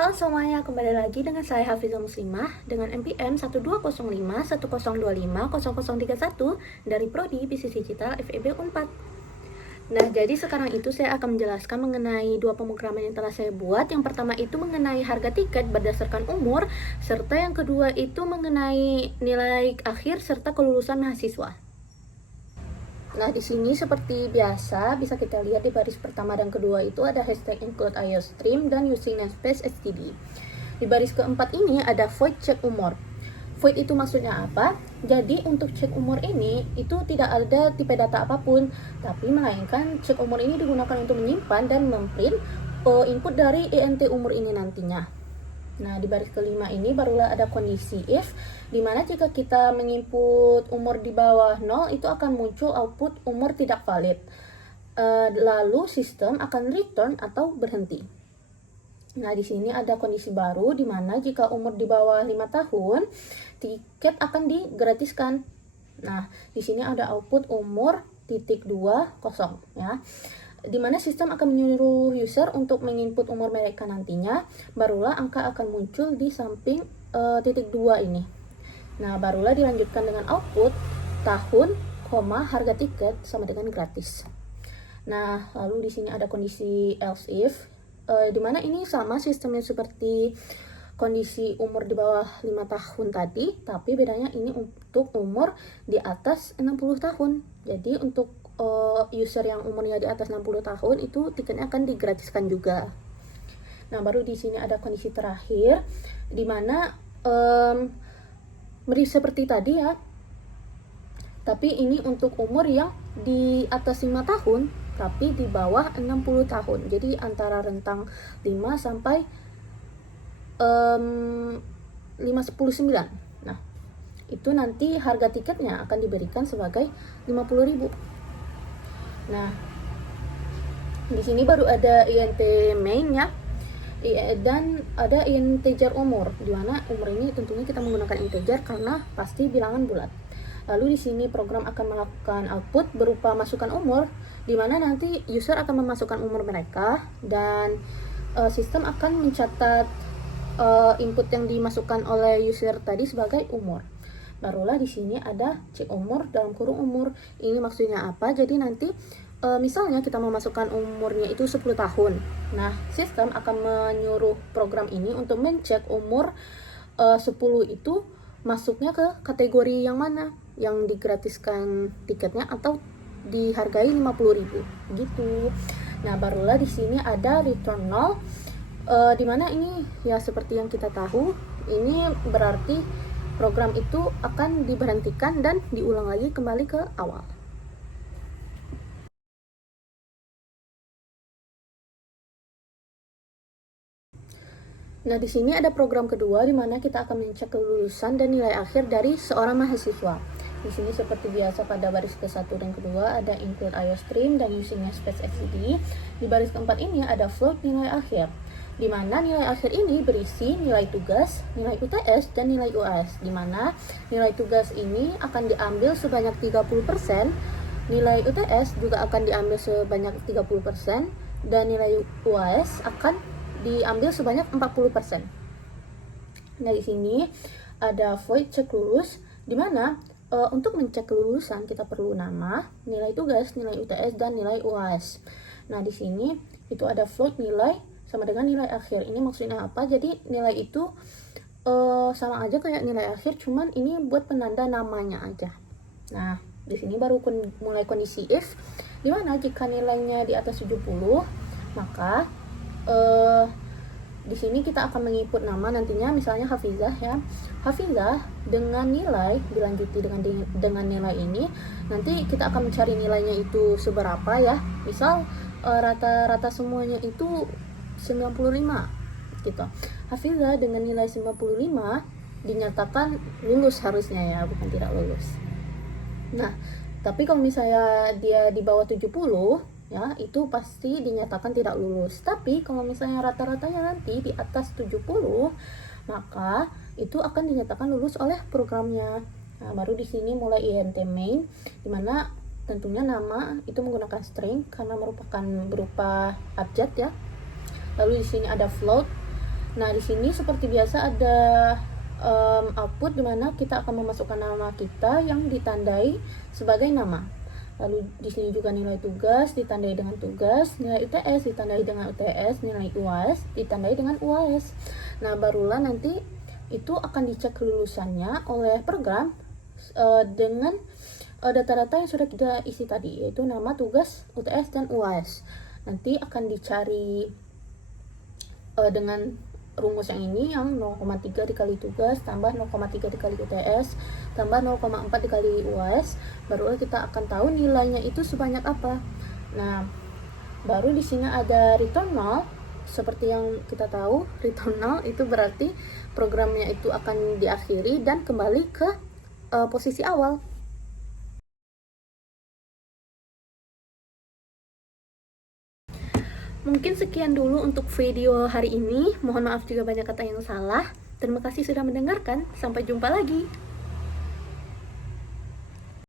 Halo semuanya, kembali lagi dengan saya Hafizah Muslimah dengan NPM 1205-1025-0031 dari Prodi Bisnis Digital FEB Unpad. Nah, jadi sekarang itu saya akan menjelaskan mengenai dua pemrograman yang telah saya buat. Yang pertama itu mengenai harga tiket berdasarkan umur, serta yang kedua itu mengenai nilai akhir serta kelulusan mahasiswa. Nah, di sini seperti biasa bisa kita lihat di baris pertama dan kedua itu ada hashtag include IOStream dan using namespace std. Di baris keempat ini ada void cek umur. Void itu maksudnya apa? Jadi untuk cek umur ini itu tidak ada tipe data apapun, tapi melainkan cek umur ini digunakan untuk menyimpan dan memprint input dari ENT umur ini nantinya. Nah, di baris kelima ini barulah ada kondisi if, dimana jika kita menginput umur di bawah 0, itu akan muncul output umur tidak valid. Lalu sistem akan return atau berhenti. Nah, di sini ada kondisi baru, dimana jika umur di bawah 5 tahun, tiket akan digratiskan. Nah, di sini ada output umur .20 ya, di mana sistem akan menyuruh user untuk menginput umur mereka nantinya, barulah angka akan muncul di samping titik 2 ini. Nah, barulah dilanjutkan dengan output tahun, harga tiket sama dengan gratis. Nah, lalu di sini ada kondisi else if, di mana ini sama sistemnya seperti kondisi umur di bawah 5 tahun tadi, tapi bedanya ini untuk umur di atas 60 tahun. Jadi untuk user yang umurnya di atas 60 tahun itu tiketnya akan digratiskan juga. Nah, baru di sini ada kondisi terakhir, di mana seperti tadi ya, tapi ini untuk umur yang di atas 5 tahun tapi di bawah 60 tahun. Jadi antara rentang 5 sampai 519. Nah, itu nanti harga tiketnya akan diberikan sebagai 50.000. Nah, di sini baru ada int main ya, dan ada integer umur, di mana umur ini tentunya kita menggunakan integer karena pasti bilangan bulat. Lalu di sini program akan melakukan output berupa masukan umur, di mana nanti user akan memasukkan umur mereka dan sistem akan mencatat input yang dimasukkan oleh user tadi sebagai umur. Barulah di sini ada cek umur dalam kurung umur. Ini maksudnya apa? Jadi nanti misalnya kita memasukkan umurnya itu 10 tahun. Nah, sistem akan menyuruh program ini untuk mencek umur 10 itu masuknya ke kategori yang mana, yang digratiskan tiketnya atau dihargai 50.000 gitu. Nah, barulah di sini ada return null, di mana ini ya seperti yang kita tahu, ini berarti program itu akan diberhentikan dan diulang lagi kembali ke awal. Nah, di sini ada program kedua di mana kita akan mencek kelulusan dan nilai akhir dari seorang mahasiswa. Di sini seperti biasa pada baris ke-1 dan kedua ada include IOStream dan using namespace std. Di baris keempat ini ada float nilai akhir, di mana nilai akhir ini berisi nilai tugas, nilai UTS, dan nilai UAS, di mana nilai tugas ini akan diambil sebanyak 30%, nilai UTS juga akan diambil sebanyak 30%, dan nilai UAS akan diambil sebanyak 40%. Nah, di sini ada void cek lulus, di mana untuk mencek kelulusan kita perlu nama, nilai tugas, nilai UTS, dan nilai UAS. Nah, di sini itu ada float nilai sama dengan nilai akhir. Ini maksudnya apa? Jadi nilai itu sama aja kayak nilai akhir, cuman ini buat penanda namanya aja. Nah, di sini baru mulai kondisi if, dimana jika nilainya di atas 70, maka di sini kita akan menginput nama nantinya, misalnya Hafizah ya. Hafizah dengan nilai dilanjuti dengan nilai ini, nanti kita akan mencari nilainya itu seberapa ya. Misal rata-rata semuanya itu 95 gitu. Hafizah dengan nilai 95 dinyatakan lulus harusnya ya, bukan tidak lulus. Nah, tapi kalau misalnya dia di bawah 70 ya, itu pasti dinyatakan tidak lulus. Tapi kalau misalnya rata-ratanya nanti di atas 70, maka itu akan dinyatakan lulus oleh programnya. Nah, baru di sini mulai int main, dimana tentunya nama itu menggunakan string karena merupakan berupa abjad ya. Lalu di sini ada float, Nah, di sini seperti biasa ada output di mana kita akan memasukkan nama kita yang ditandai sebagai nama. Lalu di sini juga nilai tugas ditandai dengan tugas, nilai UTS ditandai dengan UTS, nilai UAS ditandai dengan UAS. Nah, barulah nanti itu akan dicek kelulusannya oleh program dengan data-data yang sudah kita isi tadi, yaitu nama, tugas, UTS, dan UAS. Nanti akan dicari dengan rumus yang ini, yang 0,3 dikali tugas tambah 0,3 dikali UTS tambah 0,4 dikali UAS, baru kita akan tahu nilainya itu sebanyak apa. Nah, baru di sini ada return null. Seperti yang kita tahu, return null itu berarti programnya itu akan diakhiri dan kembali ke posisi awal. Mungkin sekian dulu untuk video hari ini. Mohon maaf juga banyak kata yang salah. Terima kasih sudah mendengarkan. Sampai jumpa lagi.